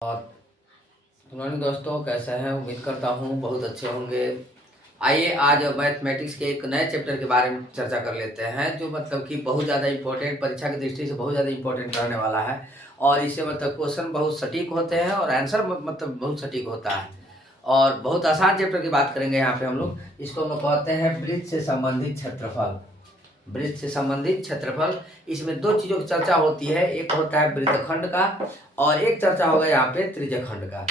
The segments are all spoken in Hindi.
और गुड मॉर्निंग दोस्तों, कैसे हैं? उम्मीद करता हूँ बहुत अच्छे होंगे। आइए आज मैथमेटिक्स के एक नए चैप्टर के बारे में चर्चा कर लेते हैं, जो मतलब कि बहुत ज़्यादा इंपॉर्टेंट, परीक्षा की दृष्टि से बहुत ज़्यादा इंपॉर्टेंट रहने वाला है। और इससे मतलब क्वेश्चन बहुत सटीक होते हैं और आंसर मतलब बहुत सटीक होता है। और बहुत आसान चैप्टर की बात करेंगे यहाँ पे हम लोग। इसको हम लोग कहते हैं वृत्त से संबंधित क्षेत्रफल। वृत्त से संबंधित क्षेत्रफल, इसमें दो चीज़ों की चर्चा होती है, एक होता है वृत्तखंड का और एक चर्चा होगा यहाँ पे त्रिज्यखंड का।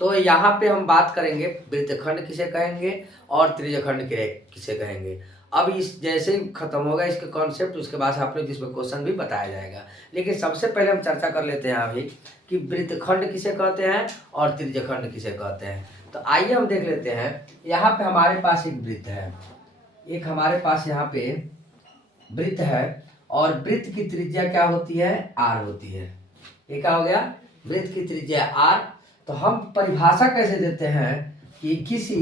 तो यहाँ पे हम बात करेंगे वृत्तखंड किसे कहेंगे और त्रिज्यखंड किसे कहेंगे। अब इस जैसे ही खत्म होगा इसके कॉन्सेप्ट, उसके बाद आप लोग इसमें क्वेश्चन भी बताया जाएगा। लेकिन सबसे पहले हम चर्चा कर लेते हैं अभी कि वृत्तखंड किसे कहते हैं और त्रिज्यखंड किसे कहते हैं। तो आइए हम देख लेते हैं। यहाँ पे हमारे पास एक वृत्त है, एक हमारे पास यहाँ पे वृत्त है और वृत्त की त्रिज्या क्या होती है? आर होती है। ये क्या हो गया? वृत्त की त्रिज्या आर। तो हम परिभाषा कैसे देते हैं कि किसी,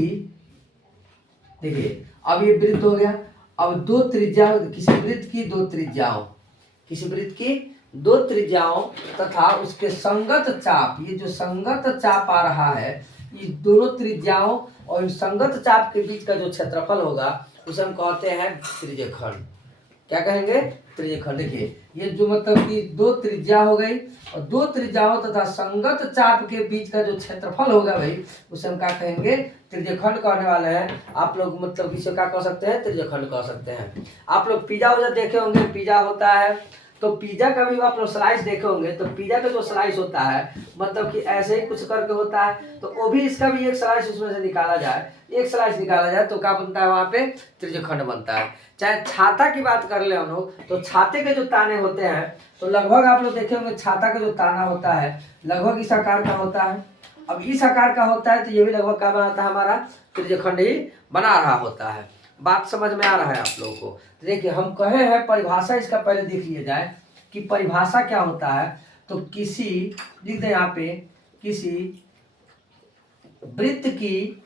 देखिए अब ये वृत्त हो गया, अब दो त्रिज्या, किसी वृत्त की दो त्रिज्याओं, किसी वृत्त की दो त्रिज्याओं तथा उसके संगत चाप, ये जो संगत चाप आ रहा है, ये दोनों त्रिज्याओं और संगत चाप के बीच का जो क्षेत्रफल होगा उसे हम कहते हैं त्रिज्यखंड। क्या कहेंगे? त्रिज्यखंड। देखिए ये जो मतलब कि दो त्रिज्या हो गई और दो त्रिज्याओं तथा संगत चाप के बीच का जो क्षेत्रफल होगा भाई, उसे हम क्या कहेंगे? त्रिज्यखंड कहने वाले हैं। आप लोग मतलब इसे क्या कह सकते हैं? त्रिज्यखंड कह सकते हैं। आप लोग पिज्जा उजा देखे होंगे, पिज्जा होता है तो पिज्जा का भी आप लोग स्लाइस देखे होंगे, तो पिज्जा का जो स्लाइस होता है मतलब कि ऐसे ही कुछ करके होता है, तो वो भी इसका भी एक स्लाइस उसमें से निकाला जाए, एक स्लाइस निकाला जाए तो क्या बनता है? वहाँ पे त्रिज्यखंड बनता है। चाहे छाता की बात कर ले हम लोग, तो छाते के जो ताने होते हैं तो लगभग आप लोग देखे होंगे छाता का जो ताना होता है लगभग इस आकार का होता है। अब इस आकार का होता है तो ये भी लगभग क्या बनाता है? हमारा त्रिज्यखंड ही बना रहा होता है। बात समझ में आ रहा है आप लोगों को? तो देखिए हम कहे हैं परिभाषा, इसका पहले देख लिया जाए कि परिभाषा क्या होता है। तो किसी, लिख दें यहाँ पे, किसी वृत्त की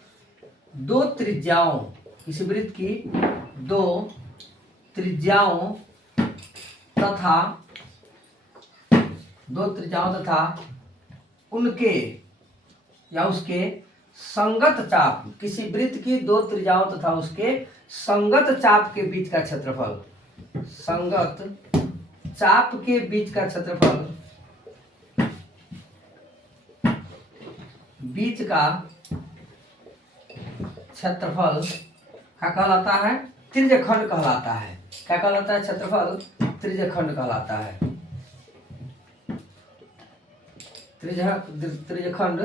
दो त्रिज्याओं, किसी वृत्त की दो त्रिज्याओं तथा उनके या उसके संगत चाप, किसी वृत्त की दो त्रिज्याओं तथा उसके संगत चाप के बीच का क्षेत्रफल, संगत चाप के बीच का क्षेत्रफल, बीच का क्षेत्रफल क्या कहलाता है? त्रिज्यखंड कहलाता है। क्या कहलाता है? क्षेत्रफल त्रिज्यखंड कहलाता है। त्रिज्यखंड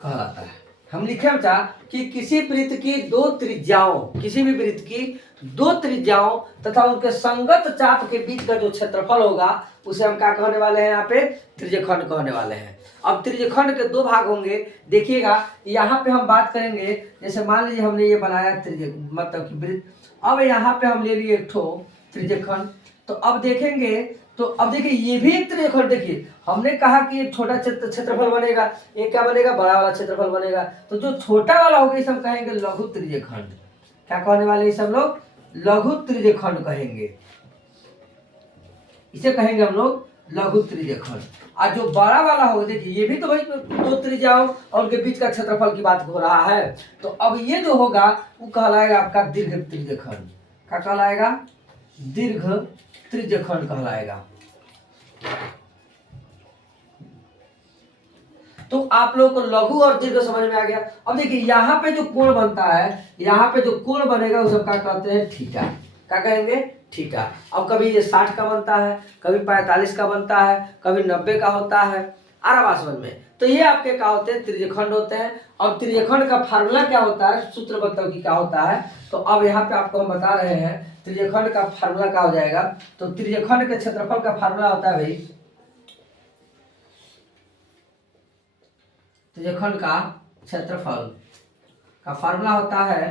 कहलाता है। हम लिखे बच्चा कि किसी वृत्त की दो त्रिज्याओं, किसी भी वृत्त की दो त्रिज्याओं तथा उनके संगत चाप के बीच का जो क्षेत्रफल होगा उसे हम क्या कहने वाले हैं? यहाँ पे त्रिज्यखंड कहने वाले हैं। अब त्रिज्यखंड के दो भाग होंगे, देखिएगा यहाँ पे हम बात करेंगे। जैसे मान लीजिए हमने ये बनाया मतलब कि वृत्त, अब यहाँ पे हम ले लिए एक ठो त्रिज्यखंड। तो अब देखेंगे, तो अब देखिए ये भी एक त्रिज्यखंड। देखिए हमने कहा कि एक छोटा क्षेत्रफल बनेगा, एक क्या बनेगा? बड़ा वाला क्षेत्रफल बनेगा। तो जो छोटा वाला होगा इसे हम कहेंगे लघु त्रिज्यखंड। क्या कहने वाले इसे हम लोग? लघु त्रिज्यखंड कहेंगे। इसे कहेंगे हम लोग लघु त्रिज्यखंड। और जो बड़ा वाला होगा, देखिए ये भी तो भाई दो त्रिज्याओं और उनके बीच का क्षेत्रफल की बात हो रहा है। तो अब ये जो होगा वो कहलाएगा आपका दीर्घ त्रिज्यखंड। क्या कहलाएगा? दीर्घ त्रिज्यखंड कहलाएगा। तो आप लोगों को लघु और दीर्घ समझ में आ गया। अब देखिए यहाँ पे जो कोण बनता है, यहाँ पे जो कोण बनेगा उसे क्या कहते हैं? थीटा। क्या कहेंगे? थीटा। अब कभी ये 60 का बनता है, कभी 45 का बनता है, कभी 90 का होता है। आराम समझ में। तो ये आपके क्या होते हैं? त्रिज्यखंड होते हैं। अब त्रिज्यखंड का फार्मूला क्या होता है? सूत्र बताओ कि क्या होता है। तो अब यहाँ पे आपको हम बता रहे हैं त्रिज्यखंड का फार्मूला क्या हो जाएगा। तो त्रिज्यखंड के क्षेत्रफल का फार्मूला होता है भाई, त्रिज्यखंड का क्षेत्रफल का फार्मूला होता है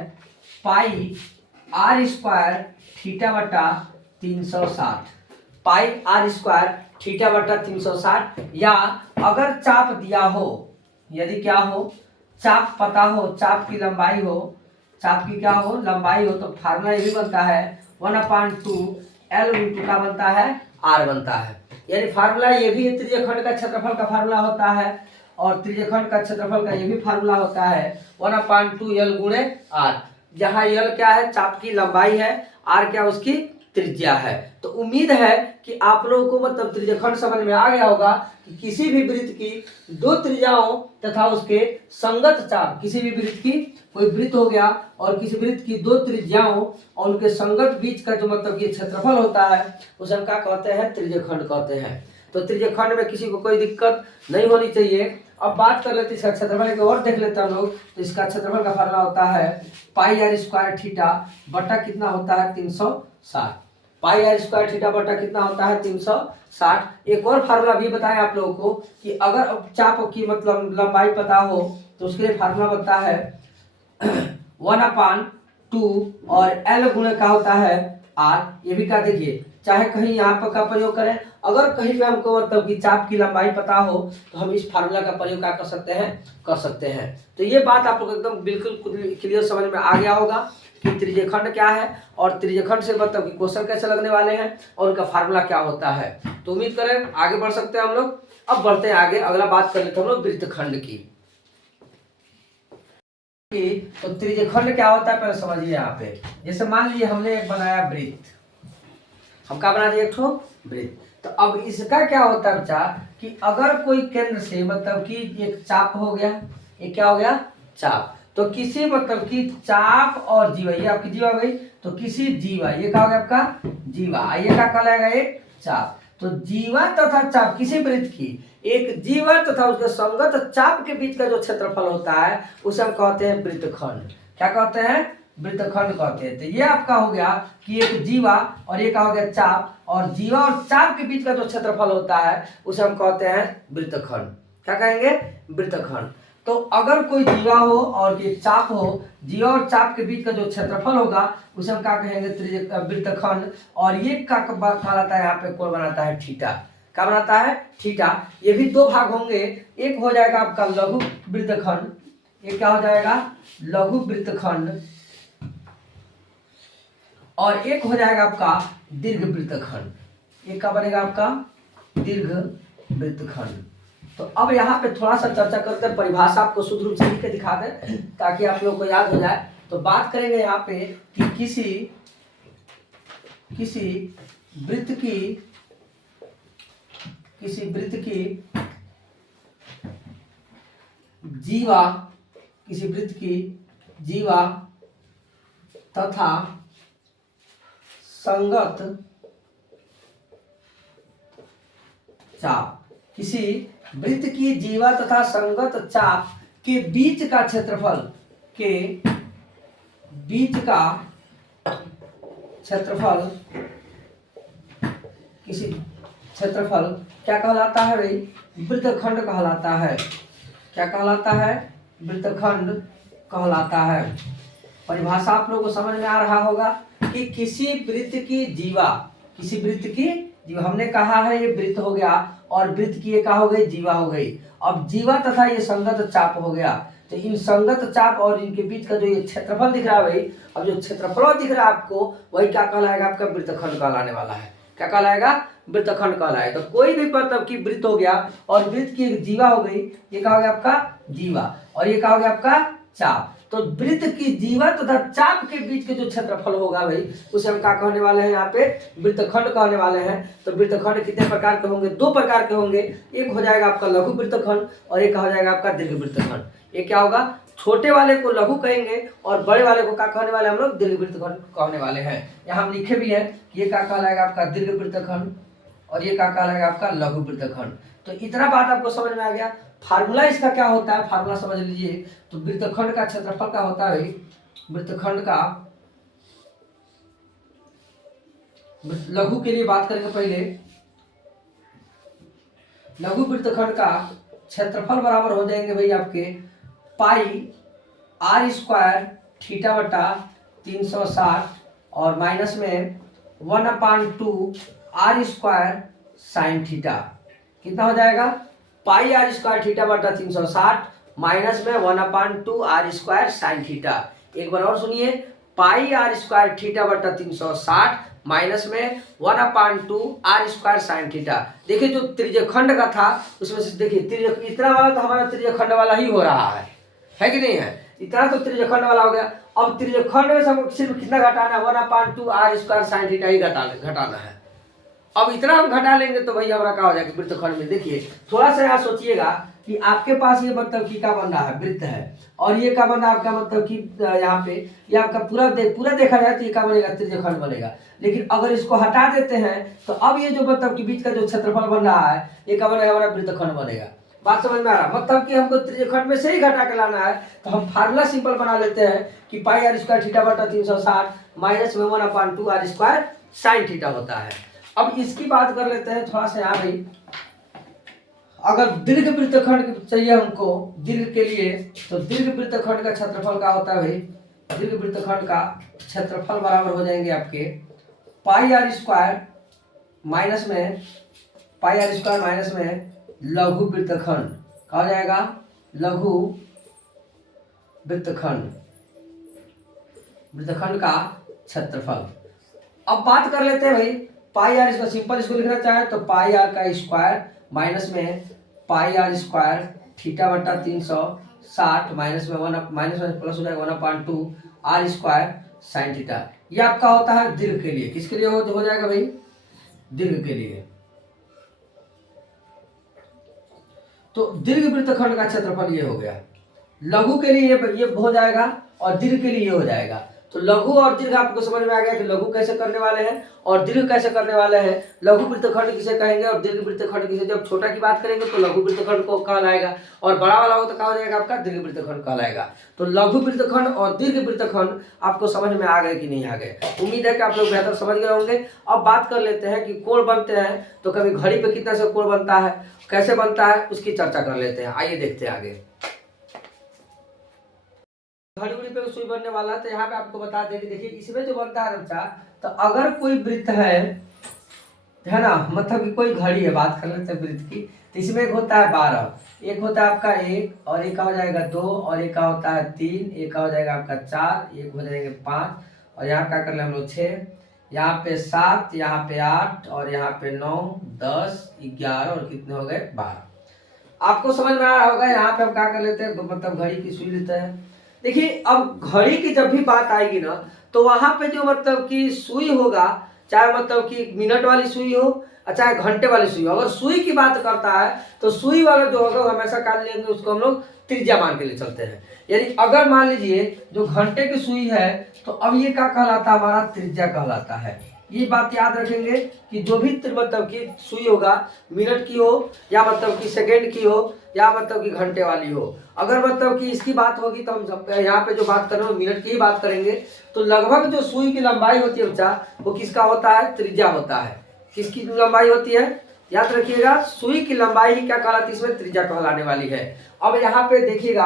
पाई आर स्क्वायर थीटा बटा 360। पाई आर स्क्वायर थीटा बटा 360। या अगर चाप दिया हो, यदि क्या हो? चाप पता हो, चाप की लंबाई हो, चाप की क्या हो? लंबाई हो, तो फार्मूला ये भी बनता है 1/2 L × का बनता है R बनता है। यानी फार्मूला ये भी त्रिज्य खंड का क्षेत्रफल का फार्मूला होता है और त्रिज्य खंड का क्षेत्रफल का ये भी फार्मूला होता है 1/2 L गुणे R, जहाँ L क्या है चाप की लंबाई है, R क्या उसकी त्रिज्या है। तो उम्मीद है कि आप लोगों को मतलब त्रिज्यखंड समझ में आ गया होगा कि किसी भी वृत्त की दो त्रिज्याओं तथा उसके संगत चाप, किसी भी वृत्त की कोई वृत्त हो गया और किसी वृत्त की दो त्रिज्याओं और उनके संगत बीच का जो मतलब ये क्षेत्रफल होता है उसे हम क्या कहते हैं, त्रिज्यखंड कहते हैं। तो त्रिज्यखंड में किसी को कोई दिक्कत नहीं होनी चाहिए। अब बात कर लेते हैं इसका क्षेत्रफल की और देख लेते हैं हम लोग। तो इसका क्षेत्रफल का फार्मूला होता है πr² थीटा बटा कितना होता है 360। πr² थीटा बटा कितना होता है 360। एक और फार्मूला भी बताएं आप लोगों को कि अगर चाप की मतलब लंबाई पता हो तो उसके लिए फार्मूला बनता है 1/2 और L गुणे का होता है R। ये भी क्या देखिए, चाहे कहीं यहाँ पर का प्रयोग करें, अगर कहीं पे हमको मतलब कि चाप की लंबाई पता हो तो हम इस फार्मूला का प्रयोग क्या कर सकते हैं। तो ये बात आप लोग एकदम बिल्कुल क्लियर समझ में आ गया होगा कि त्रिज्यखंड क्या है और त्रिज्यखंड से मतलब कि क्वेश्चन कैसे लगने वाले हैं और उनका फार्मूला क्या होता है। तो उम्मीद करें आगे बढ़ सकते हैं हम लोग। अब बढ़ते हैं आगे, अगला बात कर लेते हैं हम लोग वृत्तखंड की। तो त्रिज्यखंड क्या होता है पहले समझिए। यहाँ पे जैसे मान लीजिए हमने एक बनाया वृत्त, हम क्या बना दिए एक ठो वृत्त। तो अब इसका क्या होता है बच्चा कि अगर कोई केंद्र से मतलब कि एक चाप हो गया, ये क्या हो गया चाप, तो किसी मतलब कि चाप और जीवा, ये आपकी जीवा हो गई, तो किसी जीवा, ये क्या हो गया आपका जीवा, ये क्या कहलाएगा एक चाप। तो जीवा तथा चाप किसी वृत्त की एक जीवा तथा उसके संगत चाप के बीच का जो क्षेत्रफल होता है उसे हम कहते हैं वृत्तखंड। क्या कहते हैं, वृत्तखंड कहते हैं। तो ये आपका हो गया कि एक जीवा और ये क्या हो गया चाप, और जीवा और चाप के बीच का जो क्षेत्रफल होता है उसे हम कहते हैं वृत्तखंड। क्या कहेंगे, वृत्तखंड। तो अगर कोई जीवा हो और एक चाप हो, जीवा और चाप के बीच का जो क्षेत्रफल होगा उसे हम क्या कहेंगे, वृत्तखंड। और ये क्या कहलाता है, यहाँ पे कोण बनाता है थीटा। क्या बनाता है, थीटा। ये भी दो भाग होंगे, एक हो जाएगा आपका लघु वृत्तखंड, ये क्या हो जाएगा लघु वृत्तखंड, और एक हो जाएगा आपका दीर्घ वृत्तखंड। एक क्या बनेगा आपका दीर्घ वृत्तखंड। तो अब यहाँ पे थोड़ा सा चर्चा करते हैं, परिभाषा आपको शुद्ध रूप से लिख के दिखा दें ताकि आप लोग को याद हो जाए। तो बात करेंगे यहाँ पे कि किसी वृत्त की जीवा, किसी वृत्त की जीवा तथा संगत चाप, किसी वृत्त की जीवा तथा संगत चाप के बीच का क्षेत्रफल, के बीच का क्षेत्रफल, किसी क्षेत्रफल क्या कहलाता है भाई, वृत्तखंड कहलाता है। क्या कहलाता है, वृत्तखंड कहलाता है। परिभाषा आप लोगों को समझ में आ रहा होगा कि किसी वृत्त की जीवा, किसी वृत्त की जीवा, हमने कहा है ये वृत्त हो गया और वृत्त की ये क्या हो गई, जीवा हो गई। अब जीवा तथा ये संगत चाप हो गया। तो इन संगत चाप और इनके बीच का जो ये क्षेत्रफल दिख रहा है भाई, अब जो क्षेत्रफल दिख रहा है आपको वही क्या कहलाएगा, आपका वृत्तखंड कहलाने वाला है। क्या कहलाएगा, वृत्तखंड कहलाएगा। तो कोई भी मतलब की वृत्त हो गया और वृत्त की एक जीवा हो गई, ये क्या हो गया आपका जीवा, और ये क्या हो गया आपका चाप। तो वृत्त की जीवा तथा चाप के बीच के जो क्षेत्रफल होगा भाई उसे हम क्या कहने वाले हैं, यहाँ पे वृत्तखंड कहने वाले हैं। तो वृत्तखंड कितने प्रकार के होंगे, दो प्रकार के होंगे। एक हो जाएगा आपका लघु वृत्तखंड और एक हो जाएगा आपका दीर्घ वृत्तखंड। ये क्या होगा, छोटे वाले को लघु कहेंगे और बड़े वाले को क्या कहने वाले हम लोग, दीर्घ वृत्तखंड कहने वाले हैं। यहाँ हम लिखे भी है कि ये क्या कहलाएगा आपका दीर्घ वृत्तखंड और ये क्या कहलाएगा आपका लघु वृत्तखंड। तो इतना बात आपको समझ में आ गया। फार्मूला इसका क्या होता है, फार्मूला समझ लीजिए। तो वृत्तखंड का क्षेत्रफल का होता है, वृत्तखंड का, लघु के लिए बात करेंगे पहले। लघु वृत्तखंड का क्षेत्रफल बराबर हो जाएंगे भाई आपके πr² थीटा बटा 360 और माइनस में 1/2 r² साइन थीटा। कितना हो जाएगा, πr² थीटा बटा 360 माइनस में 1/2 r² साइन थीटा। एक बार और सुनिए, πr² थीटा बटा 360 माइनस में 1/2 आर स्क्वायर साइन थीटा। देखिए जो त्रिज्यखंड का था उसमें से देखिए इतना वाला तो हमारा त्रिज्यखंड वाला ही हो रहा है कि नहीं है? इतना तो त्रिज्यखंड वाला हो गया। अब त्रिज्यखंड में हमको सिर्फ कितना घटाना है? 1/2 आर स्क्वायर साइन थीटा ही घटाना है। अब इतना हम घटा लेंगे तो भैया हमारा क्या हो जाएगा वृत्तखंड में। देखिए थोड़ा सा यहाँ सोचिएगा कि आपके पास ये मतलब कि क्या बन रहा है? वृत्त है, और ये क्या बन रहा है आपका मतलब कि यहाँ पे ये आपका पूरा देखा जाए तो ये क्या बनेगा? त्रिज्यखंड बनेगा। लेकिन अगर इसको हटा देते हैं तो अब ये जो मतलब कि बीच का जो क्षेत्रफल बन रहा है ये क्या बनेगा? हमारा वृत्तखंड बनेगा। बात समझ में आ रहा? मतलब कि हमको त्रिज्यखंड में से ही घटा के लाना है, तो हम फार्मूला सिंपल बना लेते हैं कि पाई आर स्क्वायर थीटा बटा 360 माइनस में 1/2 आर स्क्वायर साइन थीटा होता है। अब इसकी बात कर लेते हैं थोड़ा सा यहाँ भाई। अगर दीर्घ वृत्तखंड चाहिए हमको दीर्घ के लिए, तो दीर्घ वृत्तखंड का क्षेत्रफल क्या होता है भाई? दीर्घ वृत्तखंड का क्षेत्रफल बराबर हो जाएंगे आपके पाई आर स्क्वायर माइनस में लघु वृत्तखंड। क्या हो जाएगा? लघु वृत्तखंड का क्षेत्रफल। अब बात कर लेते हैं भाई पाई आर, इसका सिंपल इसको लिखना चाहे तो पाई आर का स्क्वायर माइनस में पाई आर स्क्वायर थीटा बटा 360 माइनस में प्लस हो जाएगा 1/2 आर स्क्वायर साइन थीटा। ये आपका होता है दीर्घ के लिए। किसके लिए हो जाएगा भाई? दीर्घ के लिए। तो दीर्घ वृत्तखंड का क्षेत्रफल ये हो गया। लघु के लिए ये हो जाएगा और दीर्घ के लिए ये हो जाएगा। तो लघु और दीर्घ आपको समझ में आ गया कि लघु कैसे करने वाले हैं और दीर्घ कैसे करने वाले हैं। लघु वृत्तखंड किसे कहेंगे और दीर्घ वृत्तखंड किसे? जब छोटा की बात करेंगे तो लघु वृत्तखंड को कहलाएगा, और बड़ा वाला हो तो क्या हो जाएगा आपका? दीर्घ वृत्तखंड कहलाएगा। तो लघु वृत्तखंड और दीर्घ वृत्तखंड आपको समझ में आ गए कि नहीं आ गए? उम्मीद है कि आप लोग बेहतर समझ गए होंगे। अब बात कर लेते हैं कि कोण बनते हैं तो कभी घड़ी पे कितना से कोण बनता है, कैसे बनता है, उसकी चर्चा कर लेते हैं। आइए देखते हैं आगे। घड़ी उड़ी पे सुई बनने वाला है तो यहाँ पे आपको बता दें कि देखिए इसमें जो बनता है बच्चा, तो अगर कोई वृत्त है ना, मतलब कि कोई घड़ी है, बात कर लेते हैं वृत्त की, तो इसमें एक होता है 12, एक होता है आपका 1, और एक का हो जाएगा 2, और एक का होता है 3, एक का हो जाएगा आपका 4, एक हो जाएंगे 5, और यहाँ क्या कर ले हम लोग 6, यहाँ पे 7, यहाँ पे 8, और यहाँ पे 9, 10, 11, और कितने हो गए? 12। आपको समझ में आ रहा होगा। यहाँ पे हम क्या कर लेते हैं, मतलब घड़ी की सुई लेते हैं। देखिए अब घड़ी की जब भी बात आएगी ना, तो वहां पे जो मतलब कि सुई होगा, चाहे मतलब कि मिनट वाली सुई हो चाहे घंटे वाली सुई हो, अगर सुई की बात करता है तो सुई वाला जो होगा हमेशा क्या लेंगे? उसको हम लोग त्रिज्या मान के ले चलते हैं। यानी अगर मान लीजिए जो घंटे की सुई है तो अब ये क्या कहलाता है? हमारा त्रिज्या कहलाता है। ये बात याद रखेंगे कि जो भी मतलब कि सुई होगा, मिनट की हो या मतलब कि सेकेंड की हो या मतलब कि घंटे वाली हो, अगर मतलब कि इसकी बात होगी तो हम यहाँ पे जो बात कर रहे हो मिनट की ही बात करेंगे। तो लगभग जो सुई की लंबाई होती है बच्चा, वो किसका होता है? त्रिज्या होता है। किसकी लंबाई होती है? याद रखिएगा, सुई की लंबाई ही क्या कहलाती है? इसमें त्रिज्या कहलाने वाली है। अब यहाँ पे देखिएगा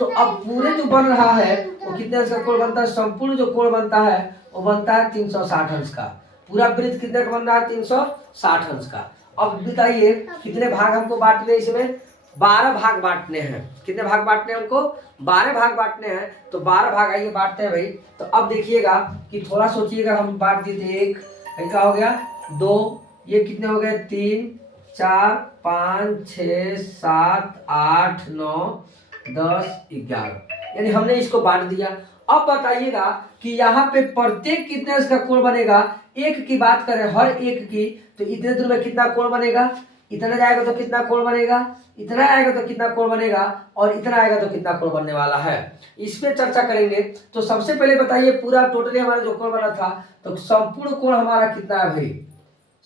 तो अब पूरे जो बन रहा है वो कितने अंश का कोण बनता है? संपूर्ण जो कोण बनता है वो बनता है 360 अंश का। पूरा वृत्त कितने का बन रहा है? 360 अंश का। अब बताइए कितने भाग हमको बांटने? इसमें 12 भाग बांटने हैं। कितने भाग बांटने हैं हमको? 12 भाग बांटने हैं। तो 12 भाग आइए बांटते हैं भाई। तो अब देखिएगा कि थोड़ा सोचिएगा, हम बांट दिए थे 1, क्या हो गया 2, ये कितने हो गए 3, 4, 5, 6, 7, 8, 9, 10, 11, यानी हमने इसको बांट दिया। अब बताइएगा कि यहाँ पे प्रत्येक कितने इसका कोण बनेगा? एक की बात करें हर एक की, तो इतने दूर में कितना कोण बनेगा? इतना जाएगा तो कितना कोण बनेगा? इतना आएगा तो कितना कोण बनेगा? और इतना आएगा तो कितना कोण बनने वाला है? इस पे चर्चा करेंगे। तो सबसे पहले बताइए पूरा टोटली हमारा जो कोण बना था, तो संपूर्ण कोण हमारा कितना है भाई?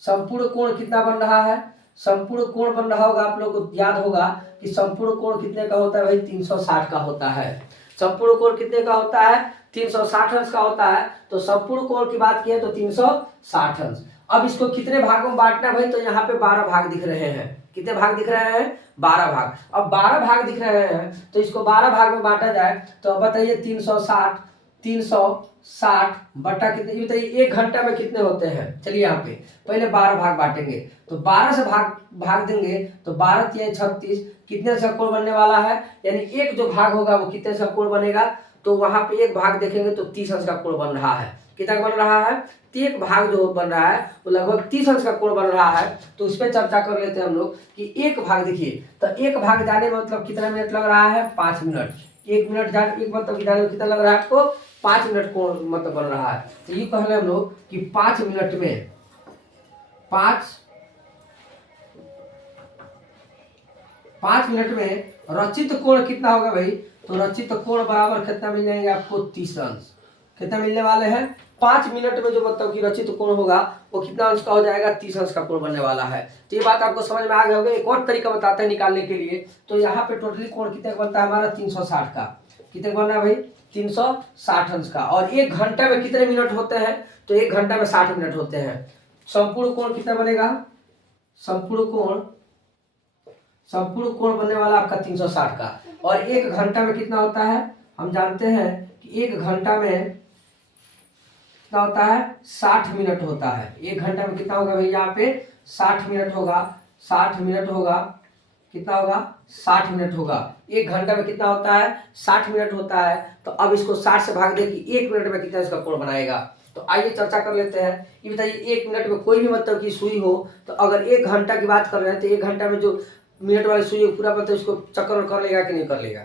संपूर्ण कोण कितना बन रहा है? संपूर्ण कोण बन रहा होगा, आप लोग को याद होगा कि संपूर्ण कोण कितने का होता है भाई? 360 का होता है। संपूर्ण कोण कितने का होता है? 360 अंश का होता है। तो संपूर्ण कोण की बात की है तो 360 अंश। अब इसको कितने भागों में बांटना भाई? तो यहाँ पे 12 भाग दिख रहे हैं। कितने भाग दिख रहे हैं? 12 भाग। अब 12 भाग दिख रहे हैं तो इसको 12 भाग में बांटा जाए तो अब बताइए 360 बटा कितने? ये बताइए 1 घंटा में कितने होते हैं? चलिए यहाँ पे पहले 12 भाग बांटेंगे, तो 12 से भाग देंगे तो 12 × 36 कितने से कोण बनने वाला है? यानी एक जो भाग होगा वो कितने से कोण बनेगा? तो वहां पे एक भाग देखेंगे तो 30 अंश का कोण बन रहा है। कितना बन रहा है? तो एक भाग जो बन रहा है वो लगभग 30 अंश का कोण बन रहा है। तो उस पर चर्चा कर लेते हैं हम लोग कि एक भाग देखिए, तो एक भाग जाने में मतलब कितना मिनट लग रहा है? 5 मिनट। 1 मिनट जाने एक मतलब जाने में कितना लग रहा है आपको? 5 मिनट कोण मतलब बन रहा है। तो ये कह रहे हम लोग कि 5 मिनट में 5 मिनट में रचित कोण कितना होगा भाई? तो रचित कोण बराबर कितना मिल जाएंगे आपको? 30 अंश। कितना मिलने वाले हैं? 5 मिनट में जो मतलब कि रचित कोण होगा वो कितना अंश का हो जाएगा? 30 अंश का कोण बनने वाला है। तो ये बात आपको समझ में आ गया होगा। एक और तरीका बताते हैं निकालने के लिए। तो यहाँ पे टोटली कोण कितने का बनता है हमारा? 360 का। कितने का बन रहा है भाई? 360 अंश का। और 1 घंटा में कितने मिनट होते हैं? तो 1 घंटा में 60 मिनट होते हैं। संपूर्ण कोण कितना बनेगा? संपूर्ण कोण बनने वाला आपका 360 का। और 1 घंटा में कितना होता है? हम जानते हैं कि 1 घंटा में कितना होता है? 60 मिनट होता है। 1 घंटा में कितना होगा भाई? यहाँ पे 60 मिनट होगा। 60 मिनट होगा। कितना होगा? 60 मिनट होगा। 1 घंटा में कितना होता है? 60 मिनट होता है। तो अब इसको 60 से भाग दे कि 1 मिनट में कितना इसका कोण बनाएगा। तो आइए चर्चा कर लेते हैं। ये बताइए 1 मिनट में कोई भी मतलब की सुई हो, तो अगर 1 घंटा की बात कर रहे हैं तो 1 घंटा में जो मिनट वाली सुई पूरा मतलब इसको चक्कर कर लेगा कि नहीं कर लेगा?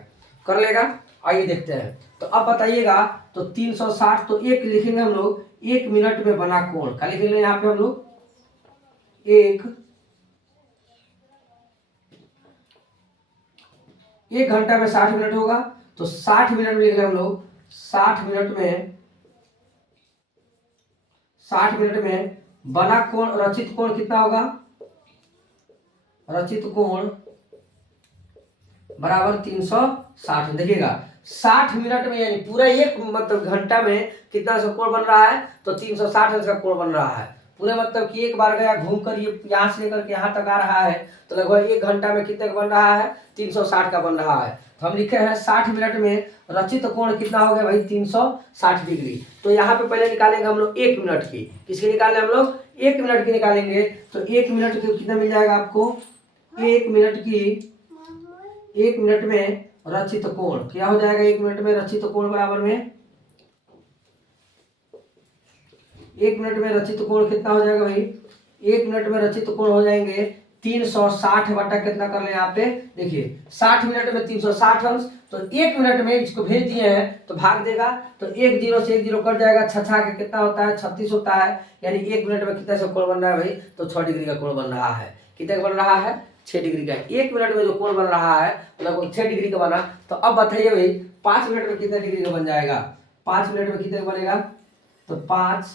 कर लेगा। आइए देखते हैं। तो अब बताइएगा, तो 360 तो 1 लिखेंगे हम लोग, 1 मिनट में बना कोण। क्या लिखेंगे यहाँ पे हम लोग? 1 घंटा में 60 मिनट होगा। तो 60 मिनट में लिख रहे हम लोग, 60 मिनट में बना कोण, रचित कोण कितना होगा? रचित कोण बराबर 360। देखिएगा 60 मिनट में यानी पूरा एक मतलब घंटा में कितना सा कोण बन रहा है? तो 360 अंश का कोण बन रहा है। पूरे मतलब कि एक बार गया घूम कर ये यहाँ से लेकर के यहाँ तक आ रहा है, तो लगभग 1 घंटा में कितने का बन रहा है? 360 का बन रहा है। तो हम लिखे हैं 60 मिनट में रचित कोण कितना हो गया भाई? 360 डिग्री। तो यहाँ पे पहले निकालेंगे हम लोग 1 मिनट की। किसकी निकालें हम लोग? 1 मिनट की निकालेंगे। तो 1 मिनट की कितना मिल जाएगा आपको? 1 मिनट में रचित कोण क्या हो जाएगा? 1 मिनट में रचित कोण बराबर में 1 मिनट में रचित कोण कितना हो जाएगा भाई? 1 मिनट में रचित कोण हो जाएंगे 360 बटा कितना कर ले यहाँ पे? देखिए 60 मिनट में 360 अंश। तो 1 मिनट में इसको भेज दिए हैं तो भाग देगा, तो 1 0 से 1 0 कट जाएगा। छछा के कितना होता है? 36 होता है। यानी 1 मिनट में कितना सा कोण बन रहा है भाई? तो 6 डिग्री का कोण बन रहा है। कितने का बन रहा है? 6 डिग्री का। 1 मिनट में जो कोण बन रहा है लगभग 6 डिग्री का बना। तो अब बताइए भाई 5 मिनट में कितने डिग्री का बन जाएगा? 5 मिनट में कितने का बनेगा? तो 5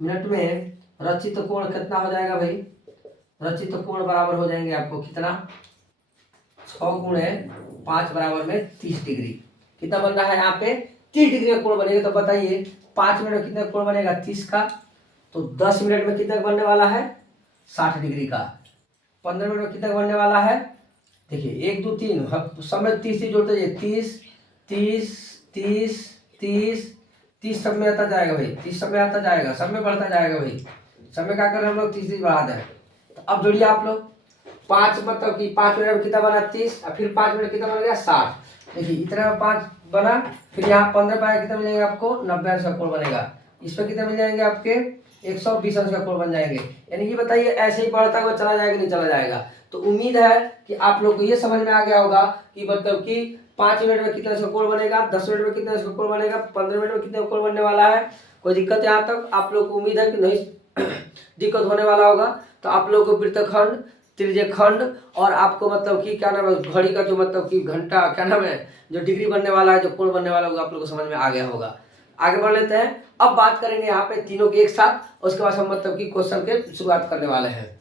मिनट में रचित कोण कितना हो जाएगा भाई? रचित कोण बराबर हो जाएंगे आपको कितना? 6 गुणे 5 बराबर में 30 डिग्री। कितना बन रहा है यहाँ पे? 30 डिग्री का कोण बनेगा। तो बताइए 5 मिनट में कितना कोण बनेगा? 30 का। तो 10 मिनट में कितना बनने वाला है? 60 डिग्री का। 15 मिनट में कितना बनने वाला है? देखिए 1 2 3 समय 30 से जोड़ते जाइए। 30 30 30 30 30 सब में आता जाएगा भाई। 30 सब में आता जाएगा, सब में बढ़ता जाएगा भाई। समय क्या कर रहे हैं हम लोग? 30 बढ़ा दें। तो अब जोड़िए आप लोग 5 मतलब कि 5 मिनट में कितना बना? 30 और फिर 5 मिनट कितना बन गया? 60। देखिए इतना में 5 बना, फिर यहाँ 15 पाया कितना मिलेगा आपको? 90 अंश का कोण बनेगा। इस पर कितने मिल जाएंगे आपके? 120 अंश का कोण बन जाएंगे। यानी कि बताइए ऐसे ही बढ़ता हुआ चला जाएगा नहीं चला जाएगा। तो उम्मीद है कि आप लोग को ये समझ में आ गया होगा कि मतलब कि 5 मिनट में कितना कोण बनेगा, 10 मिनट में कितना कोण बनेगा, 15 मिनट में कितना कोण बनने वाला है। कोई दिक्कत यहाँ तक आप लोग को उम्मीद है कि नहीं दिक्कत होने वाला होगा। तो आप लोग को वृत्तखंड, त्रिज्यखंड और आपको मतलब कि क्या नाम है घड़ी का जो मतलब कि घंटा क्या नाम है जो डिग्री बनने वाला है, जो कोण बनने वाला होगा, आप लोग को समझ में आ गया होगा। आगे बढ़ लेते हैं। अब बात करेंगे यहाँ पे तीनों के एक साथ, उसके बाद हम मतलब कि क्वेश्चन के शुरुआत करने वाले हैं।